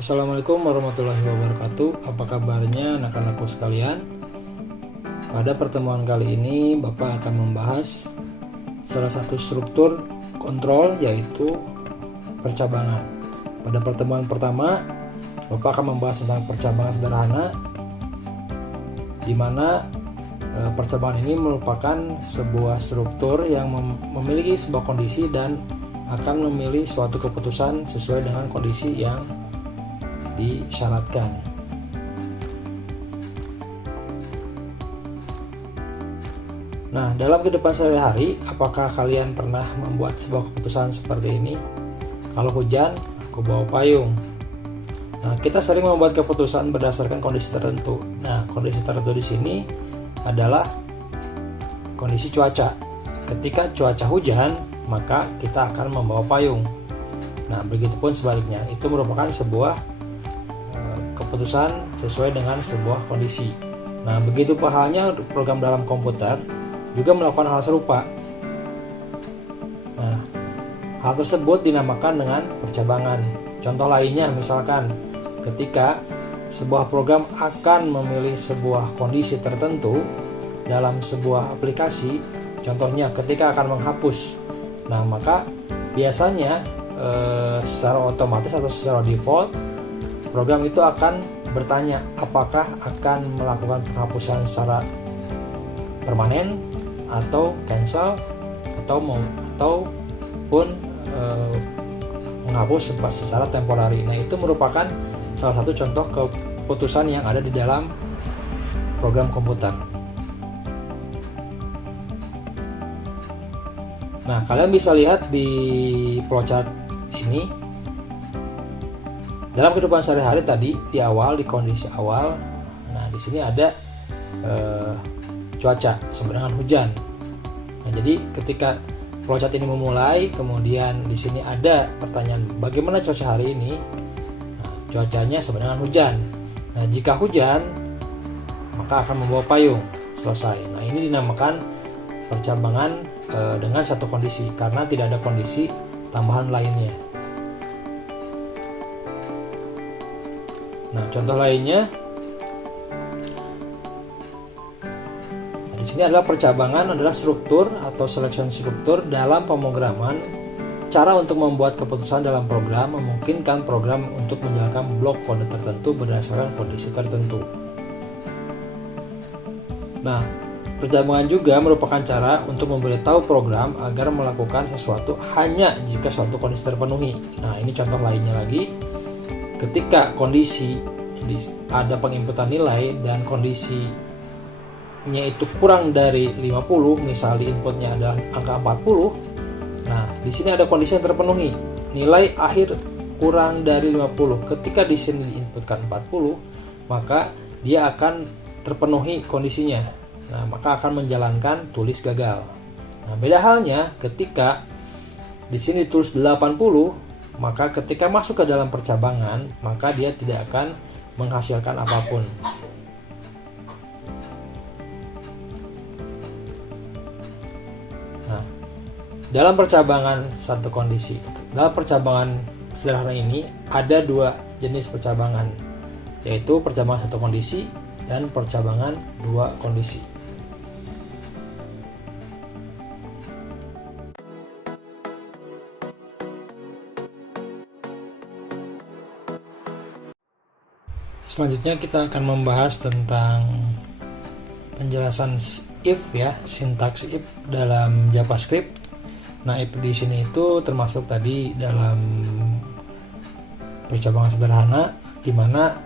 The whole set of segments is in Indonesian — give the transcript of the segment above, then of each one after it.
Assalamualaikum warahmatullahi wabarakatuh. Apa kabarnya anak-anakku sekalian? Pada pertemuan kali ini Bapak akan membahas salah satu struktur kontrol, yaitu percabangan. Pada pertemuan pertama Bapak akan membahas tentang percabangan sederhana, di mana percabangan ini merupakan sebuah struktur yang memiliki sebuah kondisi dan akan memilih suatu keputusan sesuai dengan kondisi yang disyaratkan. Nah, dalam kehidupan sehari-hari, apakah kalian pernah membuat sebuah keputusan seperti ini? Kalau hujan, aku bawa payung. Nah, kita sering membuat keputusan berdasarkan kondisi tertentu. Nah, kondisi tertentu di sini adalah kondisi cuaca. Ketika cuaca hujan, maka kita akan membawa payung. Nah, begitupun sebaliknya, itu merupakan sebuah keputusan sesuai dengan sebuah kondisi. Nah, begitu halnya program dalam komputer juga melakukan hal serupa. Nah, hal tersebut dinamakan dengan percabangan. Contoh lainnya misalkan ketika sebuah program akan memilih sebuah kondisi tertentu dalam sebuah aplikasi, contohnya ketika akan menghapus. Nah, maka biasanya secara otomatis atau secara default program itu akan bertanya apakah akan melakukan penghapusan secara permanen atau cancel ataupun menghapus secara temporary. Nah, itu merupakan salah satu contoh keputusan yang ada di dalam program komputer. Nah, kalian bisa lihat di flowchart ini. Dalam kehidupan sehari-hari tadi di awal, di kondisi awal, nah di sini ada cuaca sama dengan hujan. Nah, jadi ketika flowchart ini memulai, kemudian di sini ada pertanyaan bagaimana cuaca hari ini. Nah, cuacanya sama dengan hujan. Nah, jika hujan, maka akan membawa payung. Selesai. Nah, ini dinamakan percabangan dengan satu kondisi karena tidak ada kondisi tambahan lainnya. Nah, contoh lainnya, di sini adalah percabangan adalah struktur atau selection struktur dalam pemrograman. Cara untuk membuat keputusan dalam program memungkinkan program untuk menjalankan blok kode tertentu berdasarkan kondisi tertentu. Nah, percabangan juga merupakan cara untuk memberitahu program agar melakukan sesuatu hanya jika suatu kondisi terpenuhi. Nah, ini contoh lainnya lagi. Ketika kondisi ada penginputan nilai dan kondisinya itu kurang dari 50, misalnya inputnya adalah angka 40. Nah, di sini ada kondisi yang terpenuhi. Nilai akhir kurang dari 50. Ketika di sini diinputkan 40, maka dia akan terpenuhi kondisinya. Nah, maka akan menjalankan tulis gagal. Nah, beda halnya ketika di sini ditulis 80, maka ketika masuk ke dalam percabangan, maka dia tidak akan menghasilkan apapun. Nah, dalam percabangan satu kondisi, dalam percabangan sederhana ini ada dua jenis percabangan, yaitu percabangan satu kondisi dan percabangan dua kondisi. Selanjutnya kita akan membahas tentang penjelasan if ya, sintaks if dalam JavaScript. Nah, if di sini itu termasuk tadi dalam percabangan sederhana di mana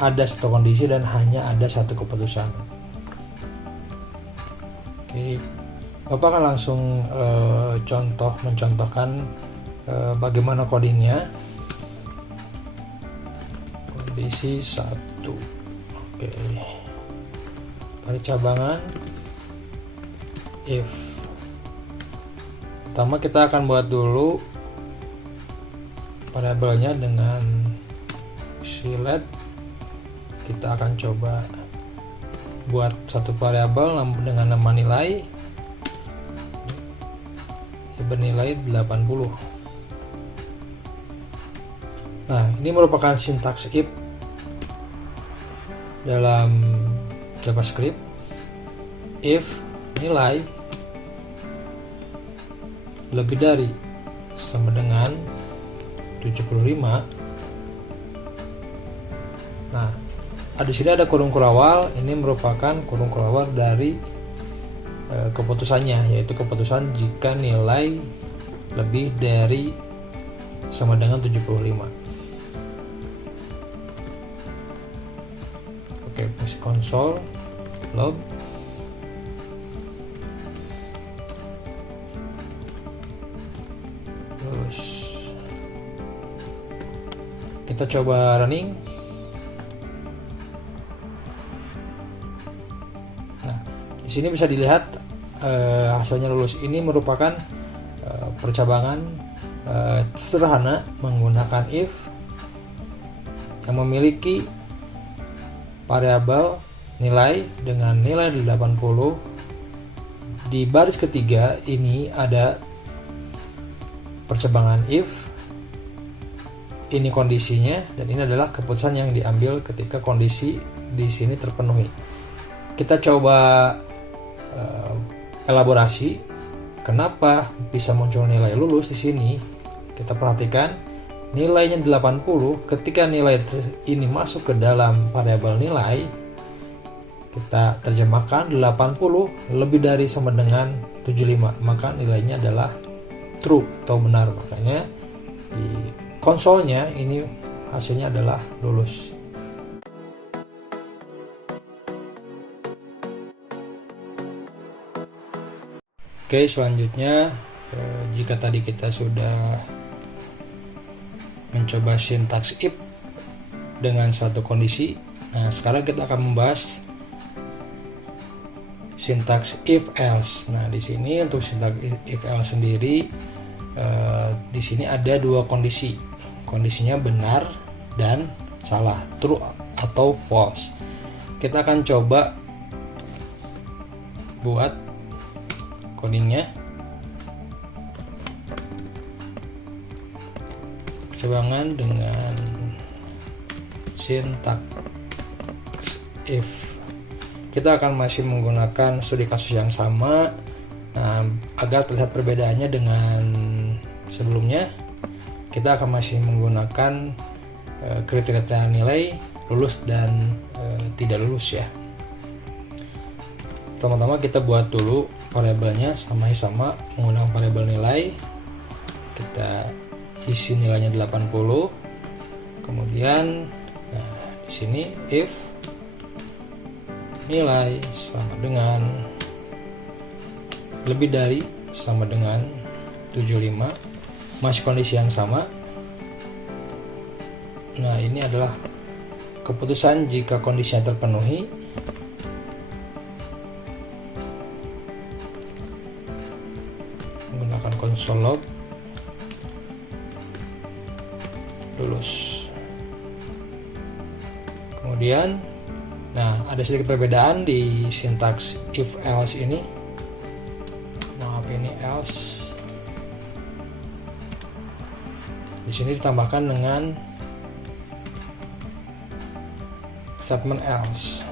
ada satu kondisi dan hanya ada satu keputusan. Oke, Bapak akan langsung mencontohkan bagaimana codingnya. Kondisi 1. Oke. Percabangan if. Pertama kita akan buat dulu variabelnya dengan select. Kita akan coba buat satu variabel dengan nama nilai bernilai 80. Nah, ini merupakan sintaks if dalam JavaScript. If nilai lebih dari sama dengan 75. Nah, di sini ada kurung kurawal. Ini merupakan kurung kurawal dari keputusannya, yaitu keputusan jika nilai lebih dari sama dengan 75. Oke, fungsi konsol log. Terus kita coba running. Nah, di sini bisa dilihat hasilnya lulus. Ini merupakan percabangan sederhana menggunakan if yang memiliki variabel nilai dengan nilai 80. Di baris ketiga ini ada percabangan if, ini kondisinya, dan ini adalah keputusan yang diambil ketika kondisi di sini terpenuhi. Kita coba elaborasi kenapa bisa muncul nilai lulus di sini. Kita perhatikan nilainya 80. Ketika nilai ini masuk ke dalam variabel nilai, kita terjemahkan 80 lebih dari sama dengan 75, maka nilainya adalah true atau benar. Makanya di konsolnya ini hasilnya adalah lulus. Oke, selanjutnya jika tadi kita sudah mencoba sintaks if dengan satu kondisi, nah sekarang kita akan membahas sintaks if else. Nah, di sini untuk sintaks if else sendiri di sini ada dua kondisi. Kondisinya benar dan salah, true atau false. Kita akan coba buat codingnya. Percabangan dengan sintaks if. Kita akan masih menggunakan studi kasus yang sama. Nah, agar terlihat perbedaannya dengan sebelumnya, kita akan masih menggunakan kriteria nilai lulus dan tidak lulus ya. Pertama-tama kita buat dulu variabelnya sama menggunakan variabel nilai. Kita isi nilainya 80. Kemudian di sini if nilai sama dengan lebih dari sama dengan 75, masih kondisi yang sama. Nah, ini adalah keputusan jika kondisinya terpenuhi. Menggunakan konsol log lulus. Kemudian ada sedikit perbedaan di sintaks if else ini. Maaf, ini else. Di sini ditambahkan dengan statement else.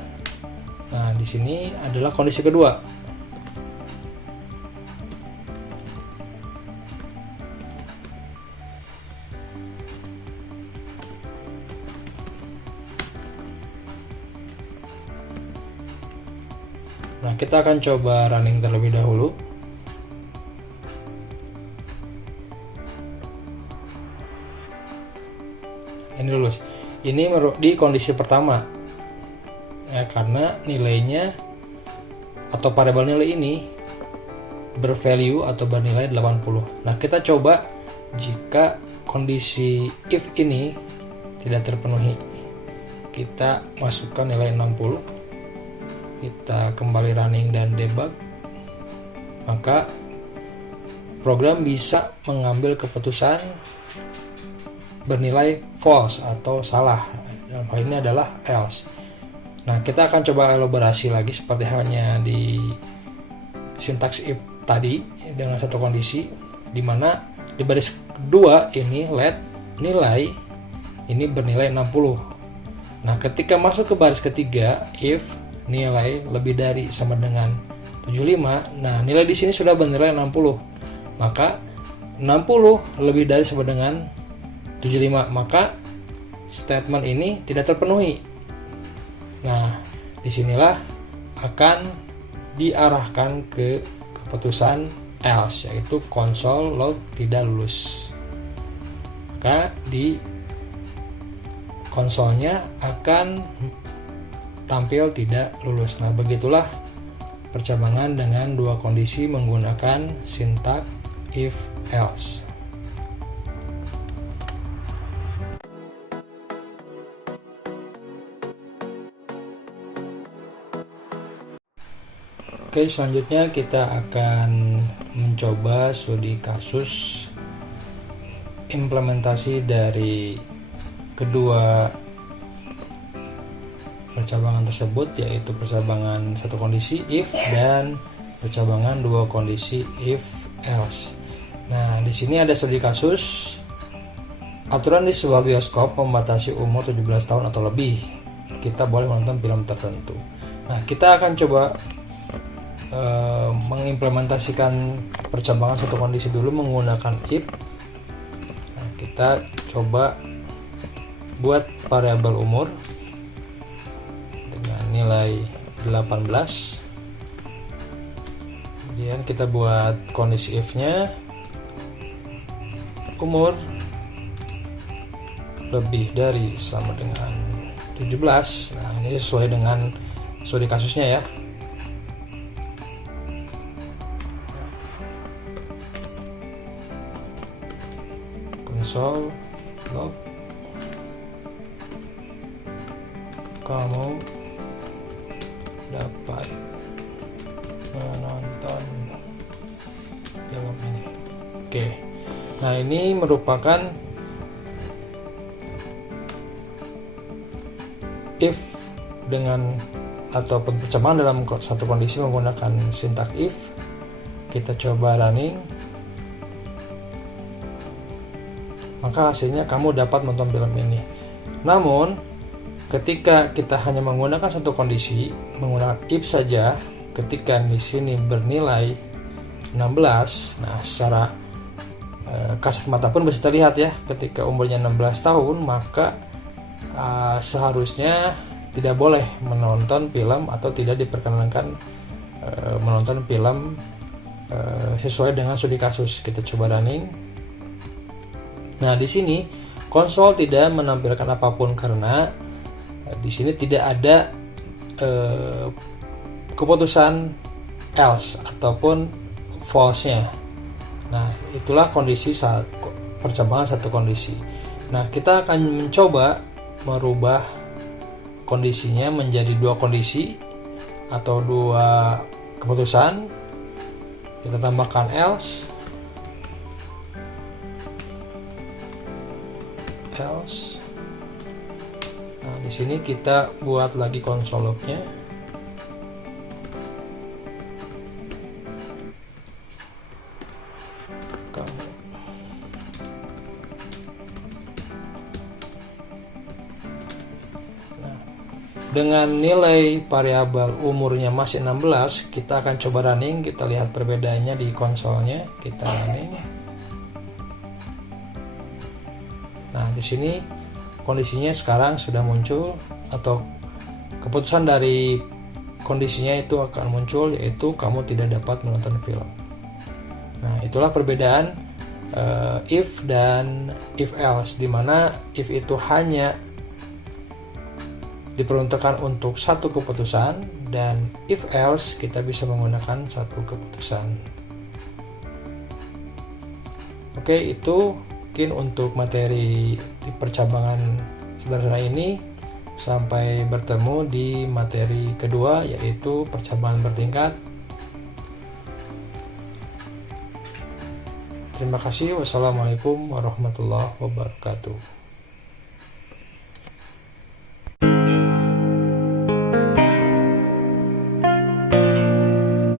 Nah, di sini adalah kondisi kedua. Nah, kita akan coba running terlebih dahulu. Ini lulus. Ini di kondisi pertama. Ya, karena nilainya atau variabel nilai ini bervalue atau bernilai 80. Nah, kita coba jika kondisi if ini tidak terpenuhi. Kita masukkan nilai 60. Kita kembali running dan debug, maka program bisa mengambil keputusan bernilai false atau salah. Dalam hal ini adalah else. Nah, kita akan coba elaborasi lagi seperti halnya di sintaks if tadi dengan satu kondisi, di mana di baris kedua ini let nilai ini bernilai 60. Nah, ketika masuk ke baris ketiga, if nilai lebih dari sama dengan 75, nah nilai di sini sudah bernilai 60. Maka 60 lebih dari sama dengan 75, maka statement ini tidak terpenuhi. Nah, disinilah akan diarahkan ke keputusan else, yaitu console log tidak lulus. Maka di konsolnya akan tampil tidak lulus. Nah, begitulah percabangan dengan dua kondisi menggunakan sintak if else. Oke, selanjutnya kita akan mencoba studi kasus implementasi dari kedua percabangan tersebut, yaitu percabangan satu kondisi if dan percabangan dua kondisi if else. Nah, di sini ada studi kasus aturan di sebuah bioskop membatasi umur 17 tahun atau lebih. Kita boleh menonton film tertentu. Nah, kita akan coba mengimplementasikan percabangan satu kondisi dulu menggunakan if. Nah, kita coba buat variabel umur dengan nilai 18. Kemudian kita buat kondisi if-nya umur lebih dari sama dengan 17. Nah, ini sesuai dengan studi kasusnya ya. Console log kamu dapat menonton film ini. Oke. Nah, ini merupakan if dengan ataupun percabangan dalam satu kondisi menggunakan sintak if. Kita coba running. Maka hasilnya kamu dapat menonton film ini. Namun, ketika kita hanya menggunakan satu kondisi, menggunakan if saja, ketika di sini bernilai 16, nah secara kasat mata pun bisa terlihat ya, ketika umurnya 16 tahun, maka seharusnya tidak boleh menonton film atau tidak diperkenankan menonton film sesuai dengan studi kasus. Kita coba running. Nah, di sini konsol tidak menampilkan apapun karena di sini tidak ada keputusan else ataupun false-nya. Nah, itulah kondisi percabangan satu kondisi. Nah, kita akan mencoba merubah kondisinya menjadi dua kondisi atau dua keputusan. Kita tambahkan else. Nah, di sini kita buat lagi console log-nya. Nah, dengan nilai variabel umurnya masih 16, kita akan coba running. Kita lihat perbedaannya di konsolnya. Kita running. Nah, di sini kondisinya sekarang sudah muncul, atau keputusan dari kondisinya itu akan muncul, yaitu kamu tidak dapat menonton film. Nah, itulah perbedaan if dan if else, di mana if itu hanya diperuntukkan untuk satu keputusan, dan if else kita bisa menggunakan satu keputusan. Oke, itu mungkin untuk materi di percabangan sederhana ini. Sampai bertemu di materi kedua, yaitu percabangan bertingkat. Terima kasih. Wassalamualaikum warahmatullahi wabarakatuh.